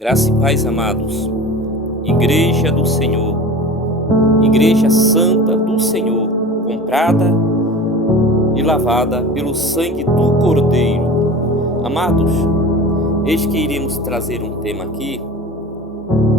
Graça e paz, amados. Igreja do Senhor, Igreja Santa do Senhor, comprada e lavada pelo sangue do Cordeiro. Amados, eis que iremos trazer um tema aqui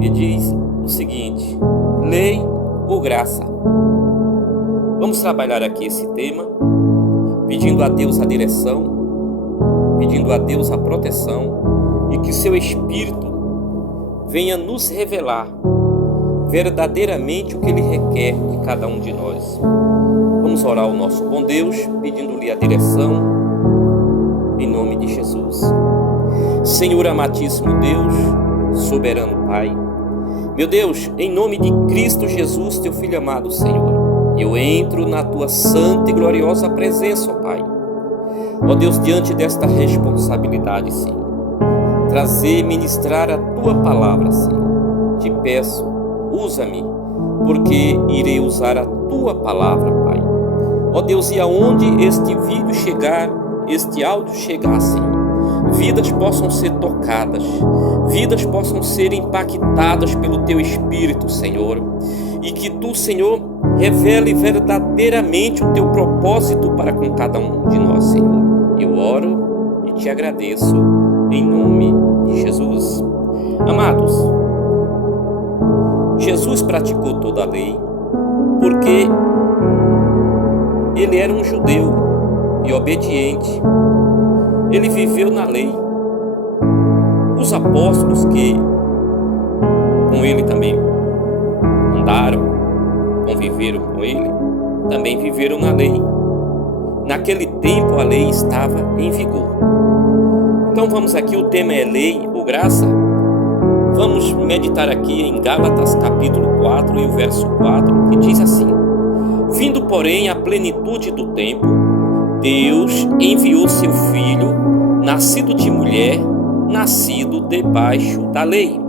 que diz o seguinte: lei ou graça? Vamos trabalhar aqui esse tema, pedindo a Deus a direção, pedindo a Deus a proteção, e que seu Espírito venha nos revelar verdadeiramente o que Ele requer de cada um de nós. Vamos orar ao nosso bom Deus, pedindo-lhe a direção, em nome de Jesus. Senhor amadíssimo Deus, soberano Pai, meu Deus, em nome de Cristo Jesus, teu Filho amado, Senhor, eu entro na tua santa e gloriosa presença, ó Pai. Ó Deus, diante desta responsabilidade, Senhor, trazer e ministrar a tua palavra, Senhor. Te peço, usa-me, porque irei usar a tua palavra, Pai. Ó Deus, e aonde este vídeo chegar, este áudio chegar, Senhor, vidas possam ser tocadas, vidas possam ser impactadas pelo teu Espírito, Senhor, e que tu, Senhor, revele verdadeiramente o teu propósito para com cada um de nós, Senhor. Eu oro e te agradeço em nome de Jesus. Amados, Jesus praticou toda a lei porque ele era um judeu e obediente. Ele viveu na lei. Os apóstolos que com ele também andaram, conviveram com ele, também viveram na lei. Naquele tempo a lei estava em vigor. Então vamos aqui, o tema é lei ou graça. Vamos meditar aqui em Gálatas capítulo 4 e o verso 4, que diz assim: vindo porém a plenitude do tempo, Deus enviou seu Filho, nascido de mulher, nascido debaixo da lei.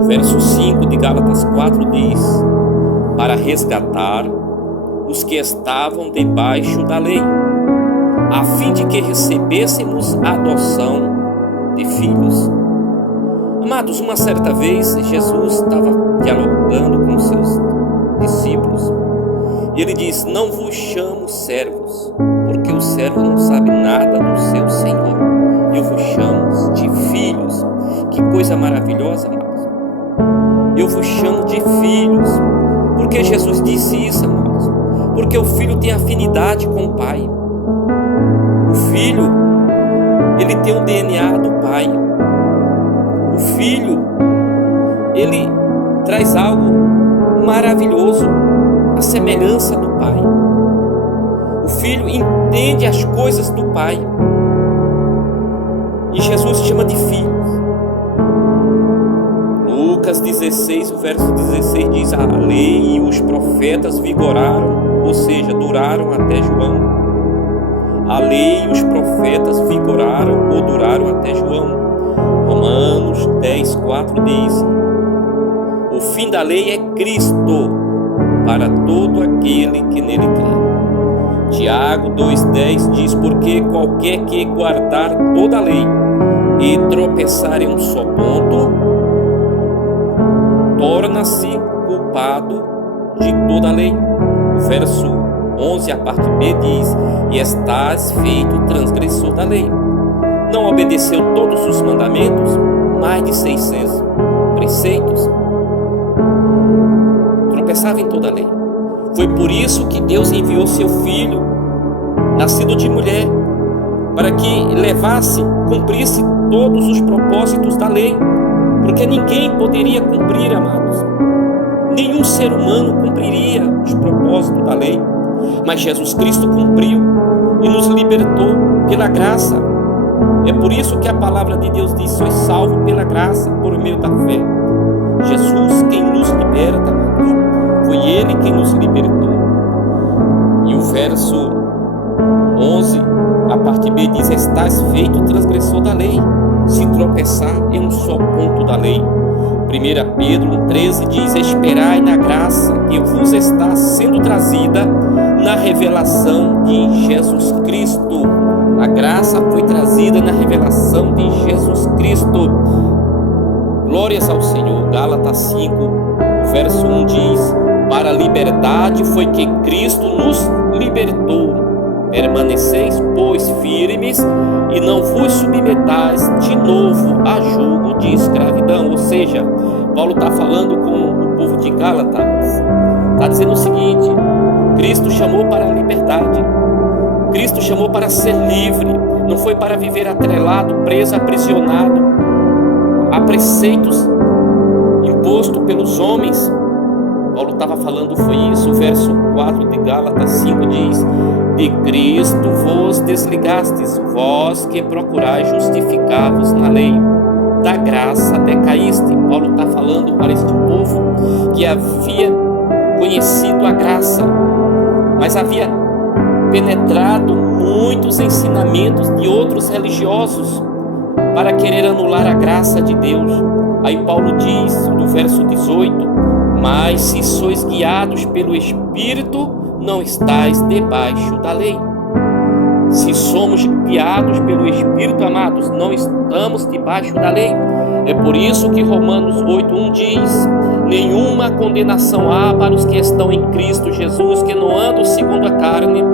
O verso 5 de Gálatas 4 diz: para resgatar os que estavam debaixo da lei, a fim de que recebêssemos a adoção de filhos. Amados, uma certa vez Jesus estava dialogando com seus discípulos e ele diz: não vos chamo servos, porque o servo não sabe nada do seu Senhor. Eu vos chamo de filhos. Que coisa maravilhosa, amados. Eu vos chamo de filhos. Por que Jesus disse isso, amados? Porque o filho tem afinidade com o pai. O filho, ele tem o DNA do pai. O filho, ele traz algo maravilhoso, a semelhança do pai. O filho entende as coisas do pai. E Jesus chama de filhos. Lucas 16, o verso 16 diz: a lei e os profetas vigoraram, ou seja, duraram até João. A lei e os profetas vigoraram ou duraram até João. Romanos 10, 4 diz: o fim da lei é Cristo para todo aquele que nele crê. Tiago 2,10 diz: porque qualquer que guardar toda a lei e tropeçar em um só ponto, torna-se culpado de toda a lei. O verso 11, a parte B diz: e estás feito transgressor da lei. Não obedeceu todos os mandamentos, mais de 600 preceitos, tropeçava em toda a lei. Foi por isso que Deus enviou seu Filho, nascido de mulher, para que levasse, cumprisse todos os propósitos da lei, porque ninguém poderia cumprir, amados. Nenhum ser humano cumpriria os propósitos da lei, mas Jesus Cristo cumpriu e nos libertou pela graça. É por isso que a palavra de Deus diz: sois salvo pela graça, por meio da fé. Jesus quem nos liberta, amados. Foi Ele quem nos libertou. E o verso 11, a parte B diz: estás feito transgressor da lei, se tropeçar em um só ponto da lei. 1 Pedro 1,13 diz: esperai na graça que vos está sendo trazida na revelação de Jesus Cristo. A graça foi trazida na revelação de Jesus Cristo. Glórias ao Senhor. Gálatas 5, verso 1 diz: para a liberdade foi que Cristo nos libertou. Permaneceis, pois, firmes e não vos submetais de novo a jugo de escravidão. Ou seja, Paulo está falando com o povo de Gálatas, está dizendo o seguinte: Cristo chamou para a liberdade, Cristo chamou para ser livre, não foi para viver atrelado, preso, aprisionado a preceitos impostos pelos homens. Paulo estava falando foi isso. O verso 4 de Gálatas 5 diz: de Cristo vos desligastes, vós que procurais justificar-vos na lei, da graça decaíste. Paulo está falando para este povo que havia conhecido a graça, mas havia penetrado muitos ensinamentos de outros religiosos para querer anular a graça de Deus. Aí Paulo diz no verso 18: mas se sois guiados pelo Espírito, não estáis debaixo da lei. Se somos guiados pelo Espírito, amados, não estamos debaixo da lei. É por isso que Romanos 8:1 diz: nenhuma condenação há para os que estão em Cristo Jesus, que não andam segundo a carne,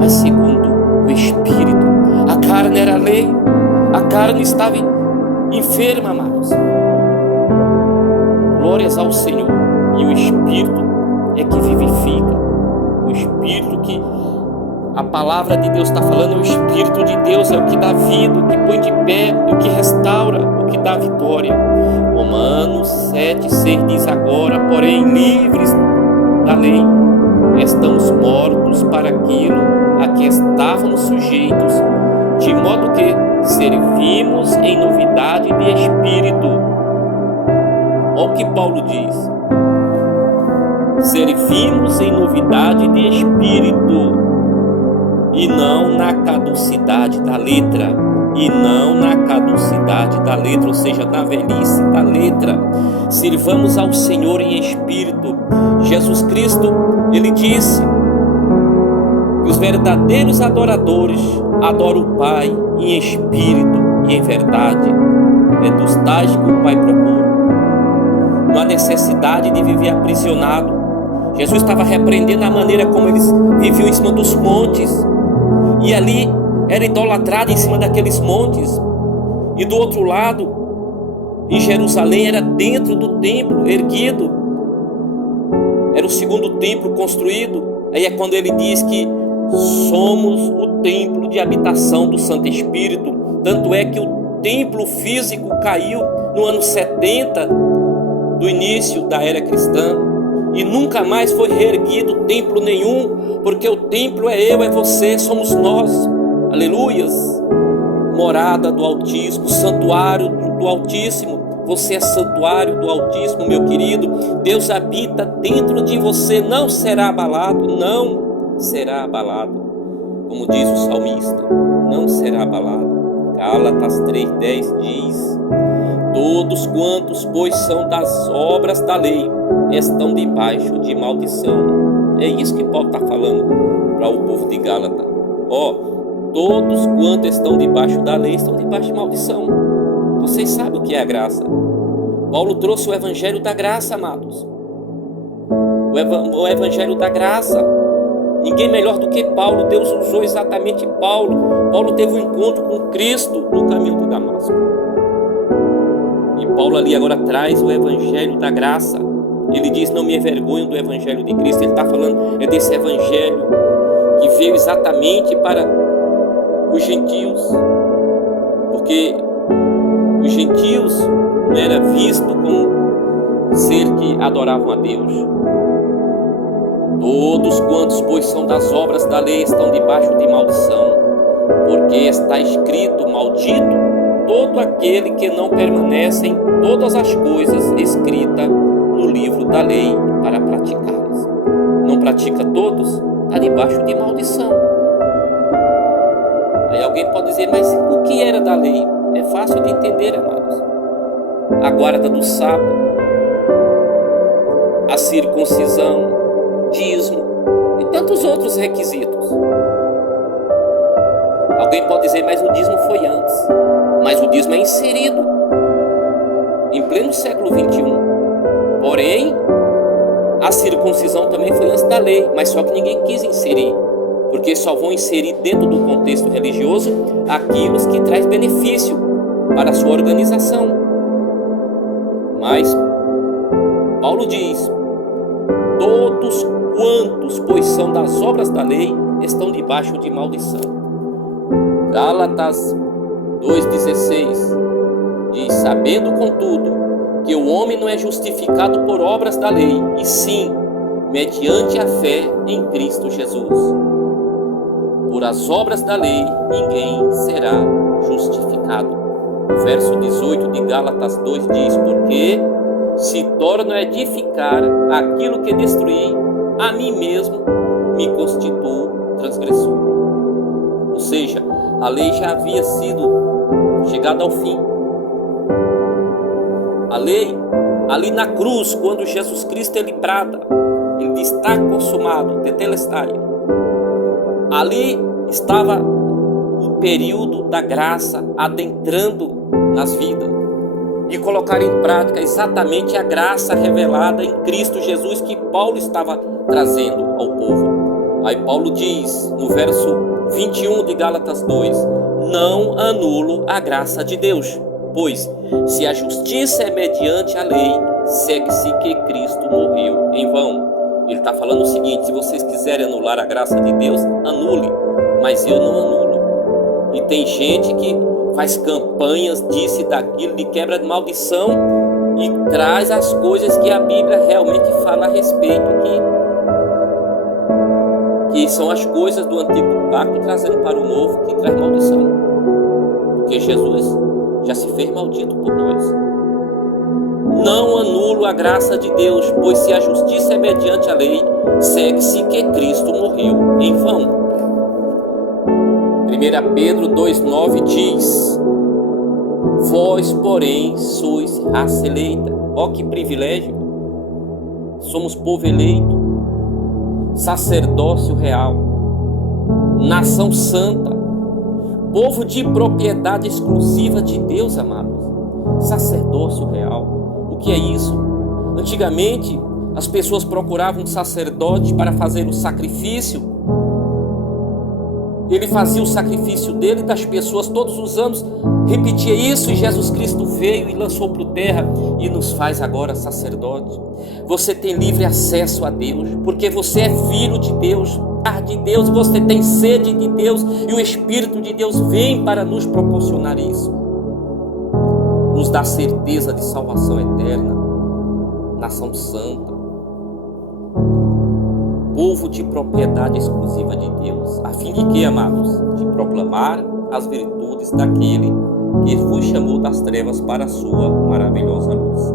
mas segundo o Espírito. A carne era a lei, a carne estava enferma, amados. Glórias ao Senhor. E o Espírito é que vivifica. O Espírito que a palavra de Deus está falando é o Espírito de Deus, é o que dá vida, o que põe de pé, o que restaura, o que dá vitória. Romanos 7:6 diz: agora, porém, livres da lei, estamos mortos para aquilo a que estávamos sujeitos, de modo que servimos em novidade de espírito. Olha o que Paulo diz: servimos em novidade de espírito, e não na caducidade da letra, e não na caducidade da letra, ou seja, na velhice da letra. Sirvamos ao Senhor em espírito. Jesus Cristo, ele disse que os verdadeiros adoradores adoram o Pai em espírito e em verdade. É dos tais que o Pai procura. Não há necessidade de viver aprisionado. Jesus estava repreendendo a maneira como eles viviam em cima dos montes, e ali era idolatrado em cima daqueles montes, e do outro lado, em Jerusalém, era dentro do templo erguido, era o segundo templo construído. Aí é quando ele diz que somos o templo de habitação do Santo Espírito. Tanto é que o templo físico caiu no ano 70 do início da era cristã, e nunca mais foi reerguido templo nenhum, porque o templo é eu, é você, somos nós. Aleluias. Morada do Altíssimo, santuário do Altíssimo. Você é santuário do Altíssimo, meu querido. Deus habita dentro de você, não será abalado, não será abalado. Como diz o salmista, não será abalado. Gálatas 3:10 diz: todos quantos, pois, são das obras da lei, estão debaixo de maldição. É isso que Paulo está falando para o povo de Gálatas. Todos quantos estão debaixo da lei estão debaixo de maldição. Vocês sabem o que é a graça. Paulo trouxe o evangelho da graça, amados. O evangelho da graça. Ninguém melhor do que Paulo. Deus usou exatamente Paulo. Paulo teve um encontro com Cristo no caminho de Damasco. E Paulo ali agora traz o evangelho da graça. Ele diz: não me envergonho do evangelho de Cristo. Ele está falando desse evangelho que veio exatamente para os gentios, porque os gentios não era visto como ser que adoravam a Deus. Todos quantos, pois, são das obras da lei estão debaixo de maldição, porque está escrito: maldito todo aquele que não permanece em todas as coisas escritas no livro da lei para praticá-las. Não pratica todos, está debaixo de maldição. Aí alguém pode dizer: mas o que era da lei? É fácil de entender, amados. a guarda do sábado, a circuncisão, dízimo e tantos outros requisitos. Alguém pode dizer, mas o dízimo foi antes. Mas o dízimo é inserido em pleno século 21. Porém, a circuncisão também foi antes da lei, mas só que ninguém quis inserir, porque só vão inserir dentro do contexto religioso aquilo que traz benefício para a sua organização. Mas Paulo diz: todos quantos, pois são das obras da lei, estão debaixo de maldição. Gálatas 2,16 diz: sabendo contudo que o homem não é justificado por obras da lei, e sim mediante a fé em Cristo Jesus. Por as obras da lei ninguém será justificado. O verso 18 de Gálatas 2 diz: porque se torno a edificar aquilo que destruí, a mim mesmo me constituo transgressor. Ou seja, a lei já havia sido chegada ao fim. A lei, ali na cruz, quando Jesus Cristo ele brada, ele diz: está consumado, tetelestai. Ali estava o período da graça adentrando nas vidas, de colocar em prática exatamente a graça revelada em Cristo Jesus que Paulo estava trazendo ao povo. Aí Paulo diz no verso 21 de Gálatas 2: não anulo a graça de Deus, pois se a justiça é mediante a lei, segue-se que Cristo morreu em vão. Ele está falando o seguinte: se vocês quiserem anular a graça de Deus, anule, mas eu não anulo. E tem gente que faz campanhas disso e daquilo, de quebra de maldição, e traz as coisas que a Bíblia realmente fala a respeito, que são as coisas do antigo pacto trazendo para o novo, que traz maldição, porque Jesus já se fez maldito por nós. Não anulo a graça de Deus, pois se a justiça é mediante a lei, segue-se que Cristo morreu em vão. 1 Pedro 2,9 diz: vós, porém, sois raça eleita. Ó que privilégio! Somos povo eleito, sacerdócio real, nação santa, povo de propriedade exclusiva de Deus, amados. Sacerdócio real. O que é isso? Antigamente, as pessoas procuravam um sacerdote para fazer o sacrifício. Ele fazia o sacrifício dele, das pessoas, todos os anos, repetia isso, e Jesus Cristo veio e lançou por terra e nos faz agora sacerdote. Você tem livre acesso a Deus, porque você é filho de Deus, você tem sede de Deus, e o Espírito de Deus vem para nos proporcionar isso. Nos dá certeza de salvação eterna, nação santa, povo de propriedade exclusiva de Deus, a fim de que, amados? De proclamar as virtudes daquele que vos chamou das trevas para a sua maravilhosa luz.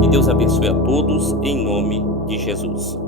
Que Deus abençoe a todos, em nome de Jesus.